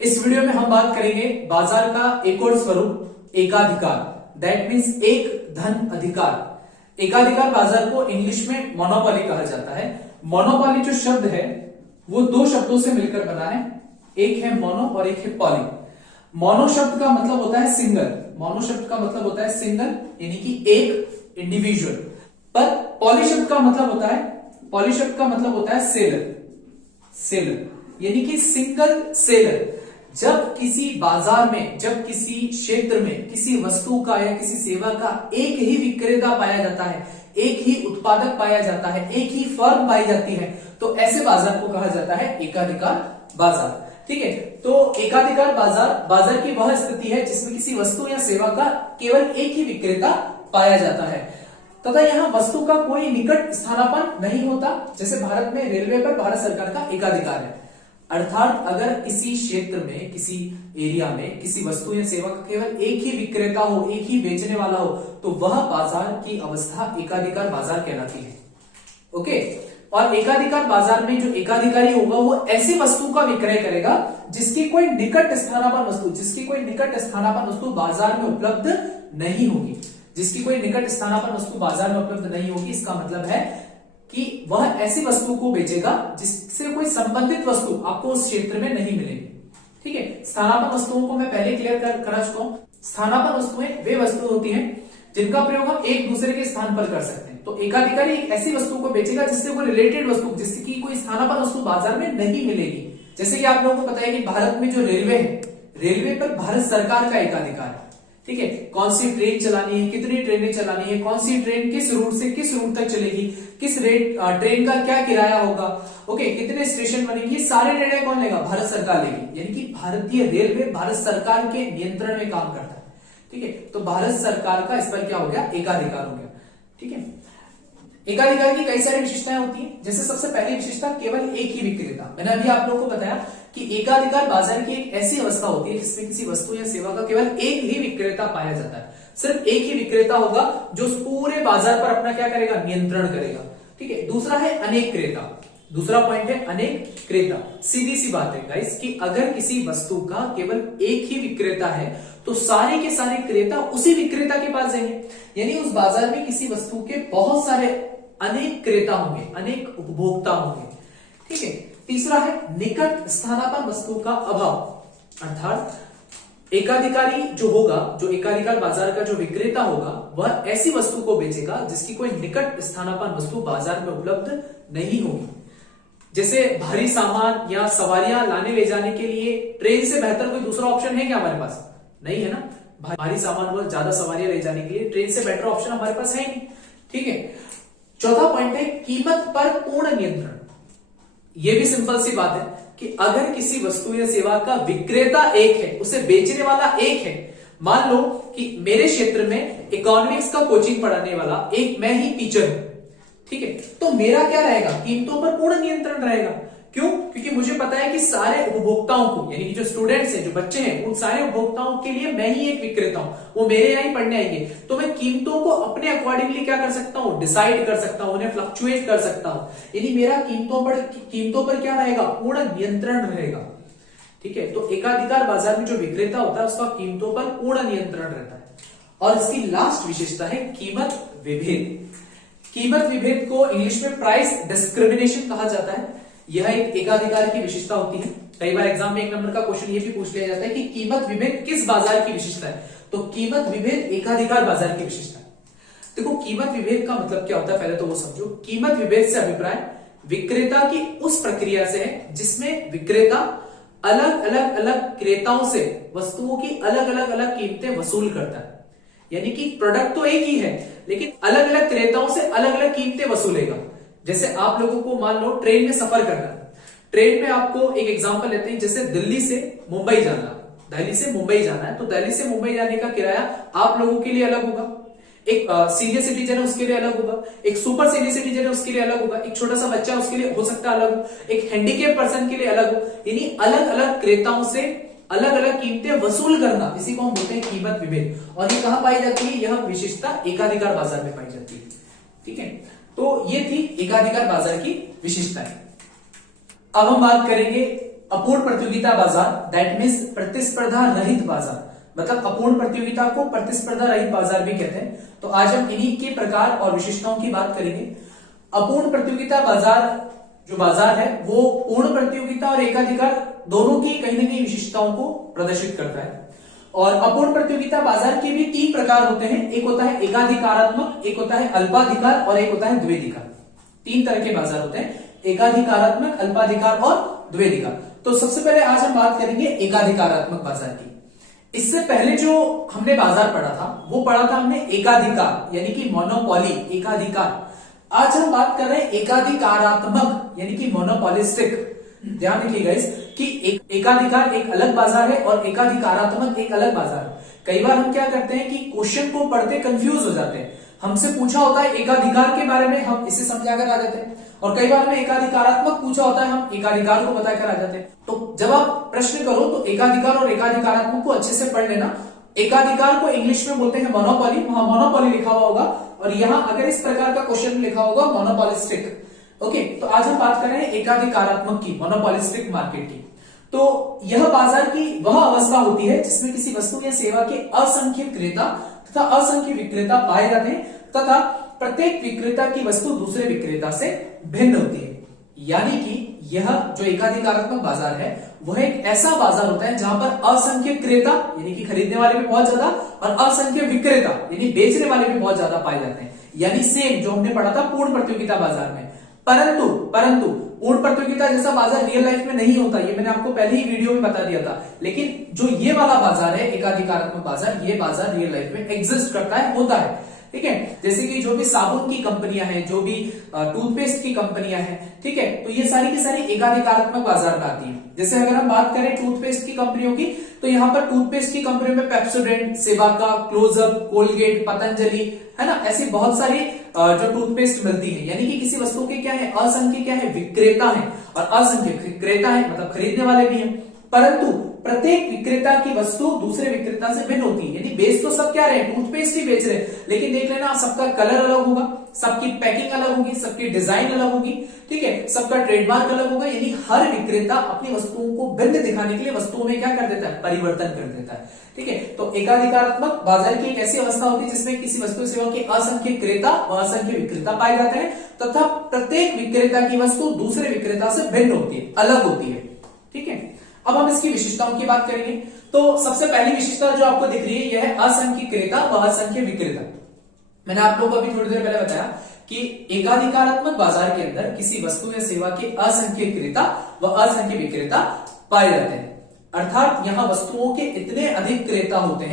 इस वीडियो में हम बात करेंगे बाजार का एक और स्वरूप एकाधिकार, दैट मीन्स एक धन अधिकार। एकाधिकार बाजार को इंग्लिश में मोनोपोली कहा जाता है। मोनोपोली जो शब्द है वो दो शब्दों से मिलकर बना है, एक है मोनो और एक है पॉली। मोनो शब्द का मतलब होता है सिंगल, मोनो शब्द का मतलब होता है सिंगल यानी कि एक इंडिविजुअल, पर पॉली शब्द का मतलब होता है, पॉली शब्द का मतलब होता है सेलर, सेलर यानी कि सिंगल सेलर। जब किसी बाजार में, जब किसी क्षेत्र में किसी वस्तु का या किसी सेवा का एक ही विक्रेता पाया जाता है, एक ही उत्पादक पाया जाता है, एक ही फर्म पाई जाती है, तो ऐसे बाजार को कहा जाता है एकाधिकार बाजार। ठीक है, तो एकाधिकार बाजार बाजार की वह स्थिति है जिसमें किसी वस्तु या सेवा का केवल एक ही विक्रेता पाया जाता है तथा यहाँ वस्तु का कोई निकट स्थानापन्न नहीं होता। जैसे भारत में रेलवे पर भारत सरकार का एकाधिकार है, अर्थात अगर किसी क्षेत्र में, किसी एरिया में किसी वस्तु या सेवा का केवल एक ही विक्रेता हो, एक ही बेचने वाला हो, तो वह बाजार की अवस्था एकाधिकार बाजार कहलाती है। ओके, और एकाधिकार बाजार में जो एकाधिकारी होगा वो ऐसी वस्तु का विक्रय करेगा जिसकी कोई निकट स्थानापन्न वस्तु, जिसकी कोई निकट स्थानापन्न वस्तु बाजार में उपलब्ध नहीं होगी, जिसकी कोई निकट स्थानापन्न वस्तु बाजार में उपलब्ध नहीं होगी। इसका मतलब है कि वह ऐसी वस्तु को बेचेगा जिससे कोई संबंधित वस्तु आपको उस क्षेत्र में नहीं मिलेगी। ठीक है, स्थानापन्न वस्तुओं को मैं पहले क्लियर करा चुका हूं। स्थानापन्न वस्तुएं वे वस्तु होती हैं जिनका प्रयोग हम एक दूसरे के स्थान पर कर सकते हैं। तो एकाधिकारी एक ऐसी वस्तु को बेचेगा जिससे कोई रिलेटेड वस्तु, जिसकी कोई स्थानापन्न वस्तु बाजार में नहीं मिलेगी। जैसे कि आप लोगों को पता है कि भारत में जो रेलवे है, रेलवे पर भारत सरकार का एकाधिकार है। ठीक है, कौन सी ट्रेन चलानी है, कितनी ट्रेनें चलानी है, कौन सी ट्रेन किस रूट से किस रूट तक चलेगी, किस रेट ट्रेन का क्या किराया होगा, ओके, कितने स्टेशन बनेंगे, ये सारे निर्णय कौन लेगा? भारत सरकार लेगी। यानी कि भारतीय रेलवे भारत सरकार के नियंत्रण में काम करता है। ठीक है, तो भारत सरकार का इस पर क्या हो गया? एकाधिकार हो गया। ठीक है, एकाधिकार की कई सारी विशेषताएं होती हैं। जैसे सबसे पहली विशेषता केवल एक ही विक्रेता। मैंने अभी आप लोगों को बताया कि एकाधिकार बाजार की एक ऐसी अवस्था होती है जिसमें किसी वस्तु या सेवा का केवल एक ही विक्रेता पाया जाता है। सिर्फ एक ही विक्रेता होगा जो उस पूरे बाजार पर अपना क्या करेगा? नियंत्रण करेगा। ठीक है, दूसरा है अनेक क्रेता। दूसरा पॉइंट है अनेक क्रेता। सीधी सी बात है गाइस कि अगर किसी वस्तु का केवल एक ही विक्रेता है तो सारे के सारे क्रेता उसी विक्रेता के पास जाएंगे। यानी उस बाजार में किसी वस्तु के बहुत सारे अनेक क्रेता होंगे, अनेक उपभोक्ता होंगे। ठीक है, तीसरा है निकट स्थानापन्न वस्तु का अभाव। अर्थात एकाधिकारी जो होगा, जो एकाधिकार बाजार का जो विक्रेता होगा, वह ऐसी वस्तु को बेचेगा जिसकी कोई निकट स्थानापन्न वस्तु बाजार में उपलब्ध नहीं होगी। जैसे भारी सामान या सवारियां लाने ले जाने के लिए ट्रेन से बेहतर कोई दूसरा ऑप्शन है क्या हमारे पास? नहीं है ना। भारी सामान व ज्यादा सवारियां ले जाने के लिए ट्रेन से बेटर ऑप्शन हमारे पास है नहीं। ठीक है, चौथा पॉइंट है कीमत पर पूर्ण नियंत्रण। यह भी सिंपल सी बात है कि अगर किसी वस्तु या सेवा का विक्रेता एक है, उसे बेचने वाला एक है। मान लो कि मेरे क्षेत्र में इकोनॉमिक्स का कोचिंग पढ़ाने वाला एक मैं ही टीचर हूं। ठीक है, तो मेरा क्या रहेगा? कीमतों पर पूर्ण नियंत्रण रहेगा। क्यों? क्योंकि मुझे पता है कि सारे उपभोक्ताओं को, यानी कि जो स्टूडेंट्स हैं, जो बच्चे हैं, उन सारे उपभोक्ताओं के लिए मैं ही एक विक्रेता हूं, वो मेरे यहां ही पढ़ने आएंगे। तो मैं कीमतों को अपने अकॉर्डिंगली क्या कर सकता हूं? डिसाइड कर सकता हूं, उन्हें फ्लक्चुएट कर सकता हूं। यानी मेरा कीमतों पर क्या रहेगा? पूर्ण नियंत्रण रहेगा। ठीक है, तो एकाधिकार बाजार में जो विक्रेता होता है उसका कीमतों पर पूर्ण नियंत्रण रहता है। और इसकी लास्ट विशेषता है कीमत विभेद। कीमत विभेद को इंग्लिश में प्राइस डिस्क्रिमिनेशन कहा जाता है। यह एक एकाधिकार की विशेषता होती है। कई बार एग्जाम में एक नंबर का क्वेश्चन ये भी पूछ लिया जाता है कि कीमत विभेद किस बाजार की विशेषता है? तो कीमत विभेद एकाधिकार बाजार की विशेषता है। देखो, कीमत विभेद का मतलब क्या होता है पहले तो वो समझो। कीमत विभेद से अभिप्राय विक्रेता की उस प्रक्रिया से है जिसमें विक्रेता अलग अलग क्रेताओं से वस्तुओं की अलग अलग कीमतें वसूल करता है। यानी कि प्रोडक्ट तो एक ही है लेकिन अलग अलग क्रेताओं से अलग अलग कीमतें वसूलेगा। जैसे आप लोगों को मान लो ट्रेन में सफर करना है। ट्रेन में आपको एक एग्जांपल लेते हैं, जैसे दिल्ली से मुंबई जाना, दिल्ली से मुंबई जाना है, तो दिल्ली से मुंबई जाने का किराया आप लोगों के लिए अलग होगा, एक सीनियर सिटीजन है उसके लिए अलग होगा, एक सुपर सीनियर सिटीजन है उसके लिए अलग होगा, एक छोटा सा बच्चा उसके लिए हो सकता है अलग हो, एक हैंडीकेप पर्सन के लिए अलग हो। यानी अलग अलग क्रेताओं से अलग अलग कीमतें वसूल करना, इसी को हम बोलते हैं कीमत विभेद। और ये कहां पाई जाती है? यह विशेषता एकाधिकार बाजार में पाई जाती है। ठीक है, तो ये थी एकाधिकार बाजार की विशेषताएं। अब हम बात करेंगे अपूर्ण प्रतियोगिता बाजार, दैट मीन्स प्रतिस्पर्धा रहित बाजार, मतलब अपूर्ण प्रतियोगिता को प्रतिस्पर्धा रहित बाजार भी कहते हैं। तो आज हम इन्हीं के प्रकार और विशेषताओं की बात करेंगे। अपूर्ण प्रतियोगिता बाजार जो बाजार है वो पूर्ण प्रतियोगिता और एकाधिकार दोनों की कहीं ना कहीं विशेषताओं को प्रदर्शित करता है। और अपूर्ण प्रतियोगिता बाजार के भी 3 प्रकार होते हैं, एक होता है एकाधिकारात्मक, एक होता है अल्पाधिकार और एक होता है द्विधिकार। 3 तरह के बाजार होते हैं, एकाधिकारात्मक, अल्पाधिकार और द्विधिकार। तो सबसे पहले आज हम बात करेंगे एकाधिकारात्मक बाजार की। इससे पहले जो हमने बाजार पढ़ा था वो पढ़ा था हमने एकाधिकार यानी कि मोनोपोली, एकाधिकार। आज हम बात कर रहे हैं एकाधिकारात्मक यानी कि मोनोपोलिस्टिक। ध्यान रखिएगा इस कि एकाधिकार एक अलग बाजार है और एकाधिकारात्मक एक अलग बाजार है। कई बार हम क्या करते हैं कि क्वेश्चन को पढ़ते कंफ्यूज हो जाते हैं। हमसे पूछा होता है एकाधिकार के बारे में, हम इसे समझाकर आ जाते हैं, और कई बार हमें एकाधिकारात्मक पूछा होता है, हम एकाधिकार को बताकर आ जाते हैं। तो जब आप प्रश्न करो तो एकाधिकार और एकाधिकारात्मक को अच्छे से पढ़ लेना। एकाधिकार को इंग्लिश में बोलते हैं मोनोपोली, वहां मोनोपोली लिखा हुआ होगा, और यहां अगर इस प्रकार का क्वेश्चन लिखा होगा मोनोपोलिस्टिक। ओके, तो आज हम बात कर रहे हैं एकाधिकारात्मक की, मोनोपोलिस्टिक मार्केट की। तो यह बाजार की वह अवस्था होती है जिसमें किसी वस्तु या सेवा के असंख्य क्रेता तथा असंख्य विक्रेता पाए जाते हैं तथा प्रत्येक विक्रेता की वस्तु दूसरे विक्रेता से भिन्न होती है। यानी कि यह जो एकाधिकारात्मक बाजार है वह एक ऐसा बाजार होता है जहां पर असंख्य क्रेता यानी कि खरीदने वाले भी बहुत ज्यादा और असंख्य विक्रेता यानी बेचने वाले भी बहुत ज्यादा पाए जाते हैं। यानी सेम जो हमने पढ़ा था पूर्ण प्रतियोगिता बाजार में। परंतु पूर्ण प्रतियोगिता जैसा बाजार रियल लाइफ में नहीं होता, ये मैंने आपको पहले ही वीडियो में बता दिया था। लेकिन जो ये वाला बाजार है एकाधिकारात्मक बाजार, ये बाजार रियल लाइफ में एग्जिस्ट करता है, होता है। ठीक है, जैसे कि जो भी साबुन की कंपनियां हैं, जो भी टूथपेस्ट की कंपनियां हैं, ठीक है, तो ये सारी की सारी एकाधिकारात्मक बाजार में आती है। जैसे अगर हम बात करें टूथपेस्ट की कंपनियों की, तो यहाँ पर टूथपेस्ट की कंपनियों में पेप्सोडेंट, सेवाका, क्लोजअप, कोलगेट, पतंजलि, है ना, ऐसी बहुत सारी जो टूथपेस्ट मिलती है। यानी कि किसी वस्तु के क्या है, असंख्य क्या है, विक्रेता है, और असंख्य विक्रेता है मतलब खरीदने वाले भी हैं। परंतु प्रत्येक विक्रेता की वस्तु दूसरे विक्रेता से भिन्न होती है। यानी बेच तो सब क्या रहे हैं, टूथपेस्ट ही बेच रहे हैं, लेकिन देख लेना सबका कलर अलग होगा, सबकी पैकिंग अलग होगी, सबकी डिजाइन अलग होगी, ठीक है, सबका ट्रेडमार्क अलग होगा। यानी हर विक्रेता अपनी वस्तुओं को भिन्न दिखाने के लिए वस्तुओं में क्या कर देता है, परिवर्तन कर देता है। ठीक है, तो एकाधिकारात्मक बाजार की एक ऐसी अवस्था होती है जिसमें किसी वस्तु सेवा के असंख्य क्रेता व असंख्य विक्रेता पाए जाते हैं तथा प्रत्येक विक्रेता की वस्तु दूसरे विक्रेता से भिन्न होती है, अलग होती है। ठीक है, अब हम इसकी विशेषताओं की बात करेंगे। तो सबसे पहली विशेषता जो आपको दिख रही है यह है असंख्य क्रेता व असंख्य विक्रेता। मैंने आप लोगों को अभी थोड़ी देर पहले बताया कि एकाधिकारात्मक बाजार के अंदर किसी वस्तु या सेवा के असंख्य क्रेता व असंख्य विक्रेता पाए जाते हैं। अर्थात यहां वस्तुओं के इतने अधिक क्रेता होते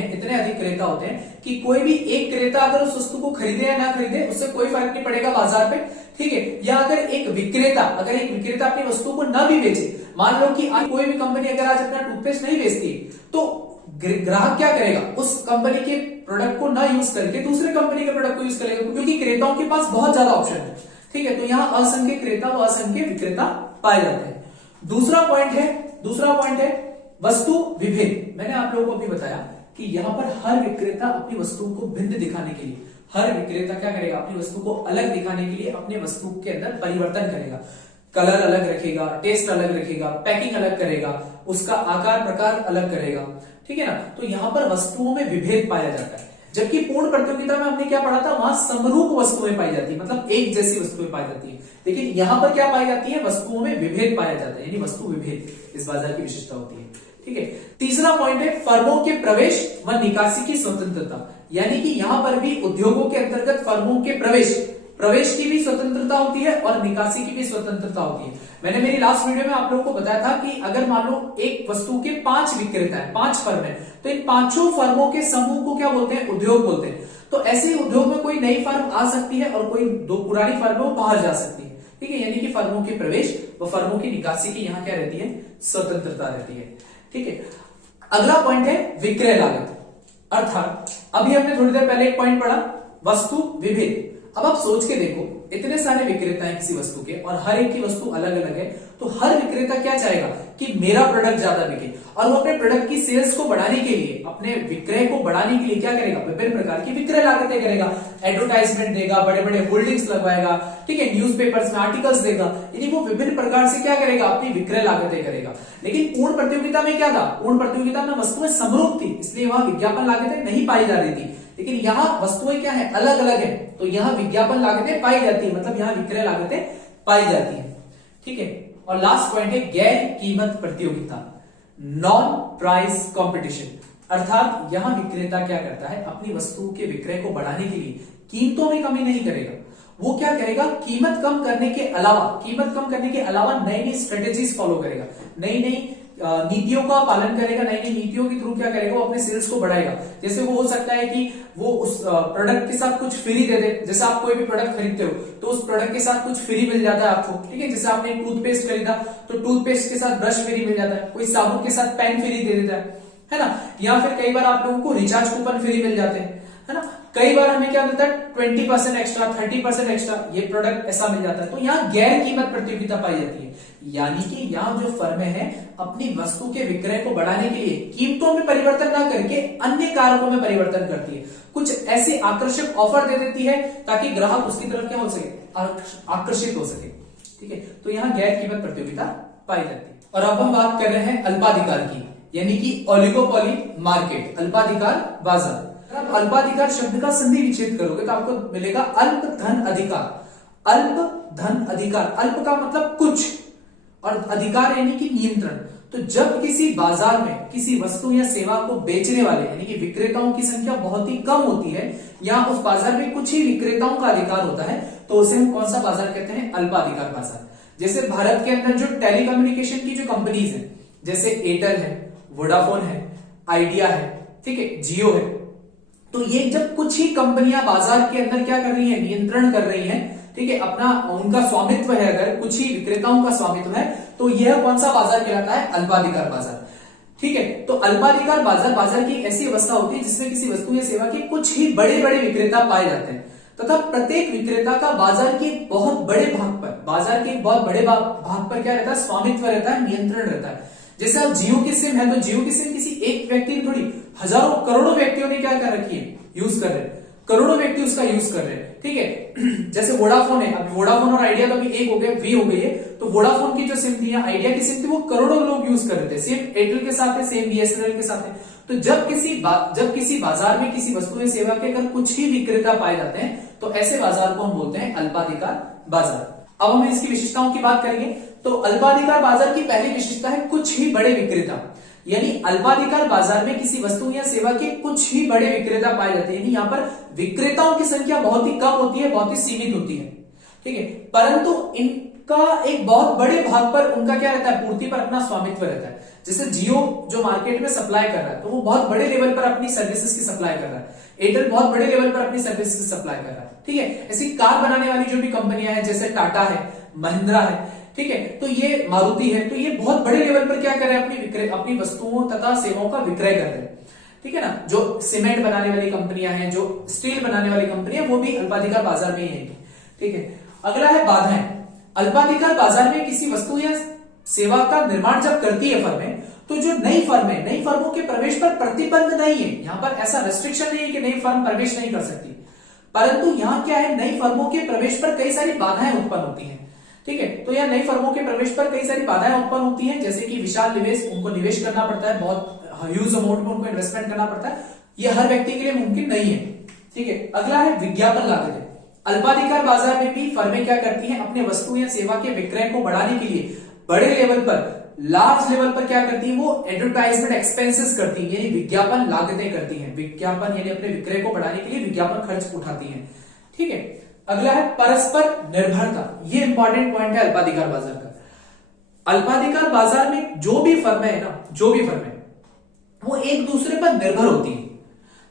हैं कि कोई भी एक क्रेता अगर उस वस्तु को खरीदे या ना खरीदे उससे कोई फर्क नहीं पड़ेगा बाजार पे। ठीक है, या अगर एक विक्रेता अपनी वस्तु को ना भी बेचे, मान लो कि आज कोई भी कंपनी अगर आज अपना टूथपेस्ट नहीं बेचती तो ग्राहक क्या करेगा, उस कंपनी के प्रोडक्ट को ना यूज करके दूसरे कंपनी के प्रोडक्ट को यूज करेगा, क्योंकि क्रेताओं के पास बहुत ज्यादा ऑप्शन है। ठीक है, तो यहाँ असंख्य क्रेता व असंख्य विक्रेता पाए जाते हैं। दूसरा पॉइंट है वस्तु विभेद। मैंने आप लोगों को अभी बताया कि यहाँ पर हर विक्रेता अपनी वस्तु को भिन्न दिखाने के लिए, हर विक्रेता क्या करेगा, अपनी वस्तु को अलग दिखाने के लिए अपने वस्तु के अंदर परिवर्तन करेगा, कलर अलग रखेगा, टेस्ट अलग रखेगा, पैकिंग अलग करेगा, उसका आकार प्रकार अलग करेगा। ठीक है ना, तो यहाँ पर वस्तुओं में विभेद पाया जाता है। जबकि पूर्ण प्रतियोगिता में हमने क्या पढ़ा था, वहां समरूप वस्तुएं पाई जाती है, मतलब एक जैसी वस्तुएं पाई जाती है। लेकिन यहाँ पर क्या पाई जाती है, वस्तुओं में विभेद पाया जाता है, यानी वस्तु विभेद इस बाजार की विशेषता होती है। ठीक है, तीसरा पॉइंट है फर्मों के प्रवेश व निकासी की स्वतंत्रता। यानी कि यहां पर भी उद्योगों के अंतर्गत फर्मों के प्रवेश की भी स्वतंत्रता होती है और निकासी की भी स्वतंत्रता होती है। मैंने मेरी लास्ट वीडियो में आप लोगों को बताया था कि अगर मान लो एक वस्तु के 5 विक्रेता है, 5 फर्म है, तो इन 5 फर्मों के समूह को क्या बोलते हैं, उद्योग बोलते हैं। तो ऐसे उद्योग में कोई नई फर्म आ सकती है और कोई 2 पुरानी फर्में बाहर जा सकती है। ठीक है, यानी कि फर्मों के प्रवेश व फर्मों की निकासी की यहाँ क्या रहती है, स्वतंत्रता रहती है। ठीक है, अगला पॉइंट है विक्रय लागत। अर्थात अभी हमने थोड़ी देर पहले एक पॉइंट पढ़ा, वस्तु विभेद। अब आप सोच के देखो इतने सारे विक्रेता हैं किसी वस्तु के और हर एक की वस्तु अलग अलग है, तो हर विक्रेता क्या चाहेगा कि मेरा प्रोडक्ट ज्यादा बिके, और वो अपने प्रोडक्ट की सेल्स को बढ़ाने के लिए, अपने विक्रय को बढ़ाने के लिए क्या करेगा, विभिन्न प्रकार की विक्रय लागतें करेगा, एडवर्टाइजमेंट देगा, बड़े बड़े होल्डिंग्स लगवाएगा, ठीक है, न्यूज़पेपर्स में आर्टिकल्स देगा, यानी वो विभिन्न प्रकार से क्या करेगा, अपनी विक्रय लागतें करेगा। लेकिन पूर्ण प्रतियोगिता में क्या था, पूर्ण प्रतियोगिता में वस्तुएं समरूप थी, इसलिए वहां विज्ञापन लागतें नहीं पाई जा रही थी। लेकिन यहाँ वस्तुएं क्या है, अलग अलग है, तो यहाँ विज्ञापन लागतें पाई जाती है, मतलब यहाँ विक्रय लागतें पाई जाती है, ठीक है। और लास्ट पॉइंट है गैर कीमत प्रतियोगिता, नॉन प्राइस कंपटीशन, अर्थात यहां विक्रेता क्या करता है, अपनी वस्तु के विक्रय को बढ़ाने के लिए कीमतों में कमी नहीं करेगा, वो क्या करेगा, कीमत कम करने के अलावा नई नई स्ट्रेटेजीज फॉलो करेगा, नई नई नीतियों का पालन करेगा, नई नई नीतियों के थ्रू क्या करेगा, वो अपने सेल्स को बढ़ाएगा। जैसे वो हो सकता है कि वो उस प्रोडक्ट के साथ कुछ फ्री दे दे, जैसे आप कोई भी प्रोडक्ट खरीदते हो तो उस प्रोडक्ट के साथ कुछ फ्री मिल जाता है आपको, ठीक है। जैसे आपने टूथपेस्ट खरीदा तो टूथपेस्ट के साथ ब्रश फ्री मिल जाता है, कोई साबुन के साथ पेन फ्री दे देता है ना। या फिर कई बार आप लोगों को रिचार्ज कूपन फ्री मिल जाते हैं, है ना। कई बार हमें क्या मिलता है, 20% एक्स्ट्रा, 30% एक्स्ट्रा, ये प्रोडक्ट ऐसा मिल जाता है। तो यहाँ गैर कीमत प्रतियोगिता पाई जाती है, यानी कि यहाँ जो फर्में हैं अपनी वस्तु के विक्रय को बढ़ाने के लिए कीमतों में परिवर्तन ना करके अन्य कारकों में परिवर्तन करती है, कुछ ऐसे आकर्षक ऑफर दे देती है ताकि ग्राहक उसकी तरफ क्या हो सके, आकर्षित हो सके, ठीक है। तो यहाँ गैर कीमत प्रतियोगिता पाई जाती है। और अब हम बात कर रहे हैं अल्पाधिकार की, यानी कि ओलिगोपोली मार्केट, अल्पाधिकार बाजार। अल्पाधिकार शब्द का संधि विच्छेद करोगे तो आपको मिलेगा अल्प धन अधिकार। अल्प धन अधिकार, अल्प का मतलब कुछ और अधिकार यानी कि नियंत्रण। तो जब किसी बाजार में किसी वस्तु या सेवा को बेचने वाले यानी कि विक्रेताओं की संख्या बहुत ही कम होती है, या उस बाजार में कुछ ही विक्रेताओं का अधिकार होता है, तो उसे हम कौन सा बाजार कहते हैं, अल्पाधिकार बाजार। जैसे भारत के अंदर जो टेलीकम्युनिकेशन की जो कंपनीज है, जैसे एयरटेल है, वोडाफोन है, आइडिया है, ठीक है, जियो है, तो ये जब कुछ ही कंपनियां बाजार के अंदर क्या कर रही है, नियंत्रण कर रही हैं, ठीक है, अपना उनका स्वामित्व है, अगर कुछ ही विक्रेताओं का स्वामित्व है, तो यह कौन सा बाजार कहलाता है, अल्पाधिकार बाजार, ठीक है। तो अल्पाधिकार बाजार की ऐसी अवस्था होती है जिसमें किसी वस्तु या सेवा के कुछ ही बड़े बड़े विक्रेता पाए जाते हैं तथा प्रत्येक विक्रेता का बाजार के बहुत बड़े भाग पर क्या रहता है, स्वामित्व रहता है, नियंत्रण रहता है। जैसे आप जियो की सिम है तो जियो की सिम किसी एक व्यक्ति ने थोड़ी, हजारों करोड़ों व्यक्तियों ने क्या कर रखी है, यूज कर रहे हैं, करोड़ों व्यक्ति उसका यूज कर रहे हैं, ठीक है। जैसे वोडाफोन है, अब वोडाफोन और आइडिया तो अभी एक हो गया, वी हो गई है, तो वोडाफोन की जो सिम थी या आइडिया की सिम थी वो करोड़ों लोग यूज कर रहे थे, सेम एयरटेल के साथ है, सेम बीएसएनएल के साथ है। तो जब किसी बाजार में किसी वस्तु या सेवा के अगर कुछ ही विक्रेता पाए जाते हैं तो ऐसे बाजार को हम बोलते हैं अल्पाधिकार बाजार। अब हम इसकी विशेषताओं की बात करेंगे। तो अल्पाधिकार बाजार की पहली विशेषता है कुछ ही बड़े विक्रेता, यानी अल्पाधिकार बाजार में किसी वस्तु या सेवा के कुछ ही बड़े विक्रेता पाए जाते हैं, यानी यहाँ पर विक्रेताओं की संख्या बहुत ही कम होती है, बहुत ही सीमित होती है, ठीक है। परंतु इनका एक बहुत बड़े भाग पर उनका क्या रहता है, पूर्ति पर अपना स्वामित्व रहता है। जैसे जियो जो मार्केट में सप्लाई कर रहा है तो वो बहुत बड़े लेवल पर अपनी सर्विसेज की सप्लाई कर रहा है, एयरटेल बहुत बड़े लेवल पर अपनी सर्विसेज की सप्लाई कर रहा है, ठीक है। ऐसी कार बनाने वाली जो भी कंपनियां हैं जैसे टाटा है, महिंद्रा है, ठीक है, तो ये मारुति है, तो ये बहुत बड़े लेवल पर क्या कर रहे हैं, अपनी वस्तुओं तथा सेवाओं का विक्रय कर रहे हैं, ठीक है ना। जो सीमेंट बनाने वाली कंपनियां हैं, जो स्टील बनाने वाली कंपनियां, वो भी अल्पाधिकार बाजार में ही है, ठीक है। अगला है बाधाएं। अल्पाधिकार बाजार में किसी वस्तु या सेवा का निर्माण जब करती है फर्में, तो जो नई फर्मों के प्रवेश पर प्रतिबंध नहीं है, यहां पर ऐसा रेस्ट्रिक्शन नहीं है कि नई फर्म प्रवेश नहीं कर सकती, परंतु यहां क्या है, नई फर्मों के प्रवेश पर कई सारी बाधाएं उत्पन्न होती हैं, ठीक है। तो यह नई फर्मों के प्रवेश पर कई सारी बाधाएं उत्पन्न होती हैं, जैसे कि विशाल निवेश, उनको निवेश करना पड़ता है, बहुत ह्यूज अमाउंट में उनको इन्वेस्टमेंट करना पड़ता है, यह हर व्यक्ति के लिए मुमकिन नहीं है, ठीक है। अगला है विज्ञापन लागतें। अल्पाधिकार बाजार में भी फर्में क्या करती हैं, अपने वस्तु या सेवा के विक्रय को बढ़ाने के लिए बड़े लेवल पर, लार्ज लेवल पर क्या करती है, वो एडवर्टाइजमेंट एक्सपेंसेस करती है, यानी विज्ञापन लागतें करती हैं, विज्ञापन यानी अपने विक्रय को बढ़ाने के लिए विज्ञापन खर्च उठाती हैं, ठीक है। अगला है परस्पर निर्भरता, ये इंपॉर्टेंट पॉइंट है अल्पाधिकार बाजार का। अल्पाधिकार बाजार में जो भी फर्में है ना, जो भी फर्में वो एक दूसरे पर निर्भर होती है।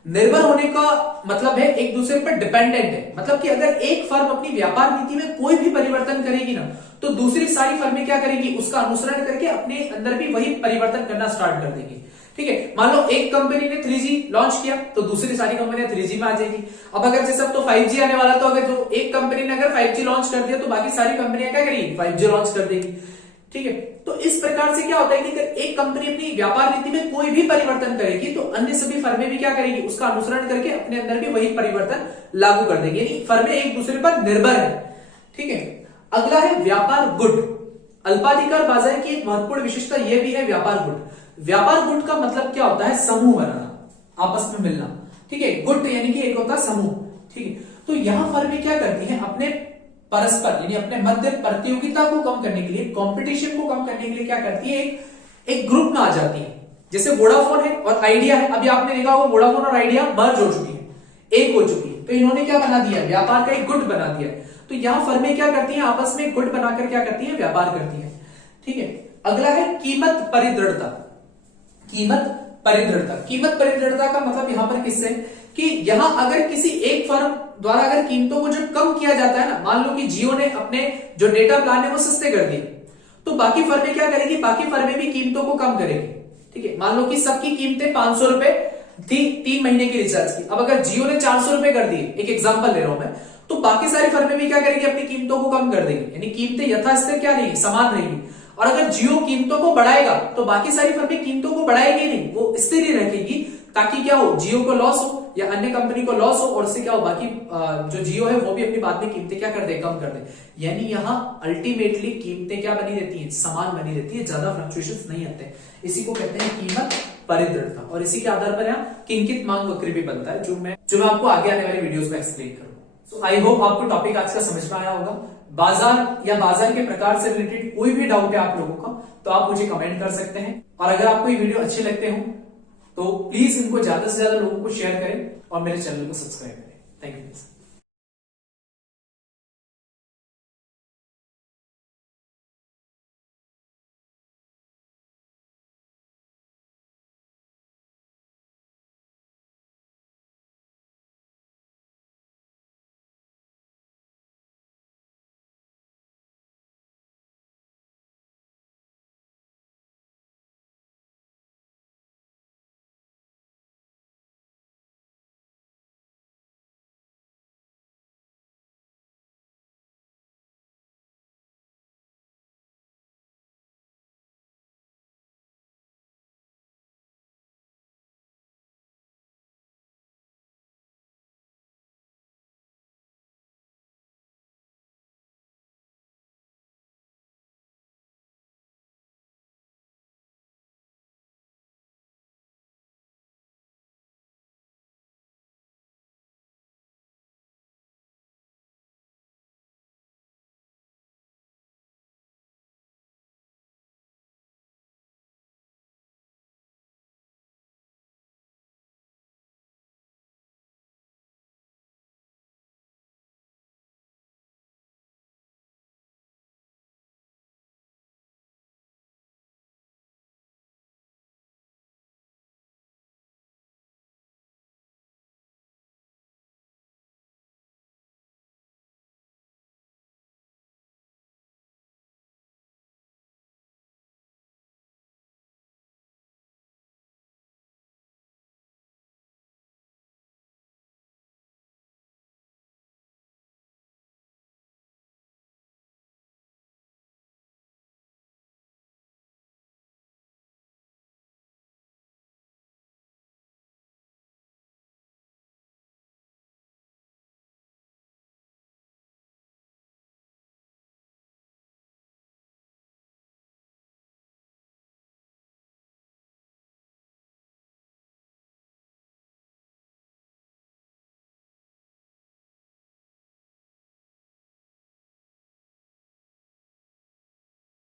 निर्भर होने का मतलब है एक दूसरे पर डिपेंडेंट है, मतलब कि अगर एक फर्म अपनी व्यापार नीति में कोई भी परिवर्तन करेगी ना, तो दूसरी सारी फर्में क्या करेगी, उसका अनुसरण करके अपने अंदर भी वही परिवर्तन करना स्टार्ट कर देगी। ठीक है, मान लो एक कंपनी ने 3G लॉन्च किया तो दूसरी सारी कंपनियां 3G में आ जाएगी। अब अगर जैसे अब तो 5G आने वाला, तो अगर जो एक कंपनी ने अगर 5G लॉन्च कर दिया तो बाकी सारी कंपनियां क्या करेंगी, 5G लॉन्च कर देगी। ठीक है, तो इस प्रकार से क्या होता है कि अगर एक कंपनी अपनी व्यापार नीति में कोई भी परिवर्तन करेगी तो अन्य सभी फर्में भी क्या करेगी, उसका अनुसरण करके अपने अंदर भी वही परिवर्तन लागू कर देगी, यानी फर्में एक दूसरे पर निर्भर है। ठीक है, अगला है व्यापार गुट। अल्पाधिकार बाजार की एक महत्वपूर्ण विशेषता यह भी है व्यापार गुट। व्यापार गुट का मतलब क्या होता है, समूह बनाना, आपस में मिलना। ठीक है, गुट यानी कि एक होता है समूह। ठीक है, तो यहां फर्में क्या करती हैं, अपने परस्पर यानी अपने मध्य प्रतियोगिता को कम करने के लिए, कंपटीशन को कम करने के लिए क्या करती है, एक ग्रुप में आ जाती है। जैसे वोडाफोन है और आइडिया है, अभी आपने देखा होगा वोडाफोन और आइडिया मर्ज हो चुकी है, एक हो चुकी है, तो इन्होंने क्या बना दिया, व्यापार का एक गुट बना दिया। तो यहां फर्में क्या करती हैं, आपस में गुट बनाकर क्या करती हैं, व्यापार करती हैं। ठीक है, अगला है कीमत परिदृढ़ता। कीमत परिदृढ़ता, कीमत परिदृढ़ता का मतलब यहां पर किससे, कि यहां अगर किसी एक फर्म द्वारा अगर कीमतों को जब कम किया जाता है ना, मान लो कि जियो ने अपने जो डेटा प्लान है वो सस्ते कर दिए, तो बाकी फर्में क्या करेगी, बाकी फर्में भी कीमतों को कम करेगी। ठीक है, मान लो कि सबकी कीमतें 500 रुपए थी 3 महीने की रिचार्ज की, अब अगर जियो ने 400 रुपए कर दिए, एक एग्जांपल ले रहा हूं मैं, तो बाकी सारी फर्में भी क्या करेगी, अपनी कीमतों को कम कर देगी, यानी कीमतें यथास्थिर क्या नहीं, समान रहेगी। और अगर जियो कीमतों को बढ़ाएगा तो बाकी सारी फर्में कीमतों को बढ़ाएगी नहीं, वो स्थिर ही रखेगी, ताकि क्या हो, जियो को लॉस हो या अन्य कंपनी को लॉस हो, और उससे क्या हो, बाकी जो जियो है वो भी अपनी बाद में कीमतें क्या कर दे, कम कर दे। यानी यहाँ अल्टीमेटली कीमतें क्या बनी रहती है, समान बनी रहती है, ज्यादा फ्लक्चुएशंस नहीं आते। इसी को कहते हैं कीमत परिदृढ़ता, और इसी के आधार पर यहाँ किंकित मांग वक्र भी बनता है, जो मैं आपको आगे आने वाले वीडियोस में एक्सप्लेन करूंगा। सो आई होप आपको टॉपिक आज का समझ में आया होगा। बाजार या बाजार के प्रकार से रिलेटेड कोई भी डाउट है आप लोगों का, तो आप मुझे कमेंट कर सकते हैं। और अगर आपको ये वीडियो अच्छे लगते हो तो प्लीज इनको ज्यादा से ज्यादा लोगों को शेयर करें और मेरे चैनल को सब्सक्राइब करें। Thank you.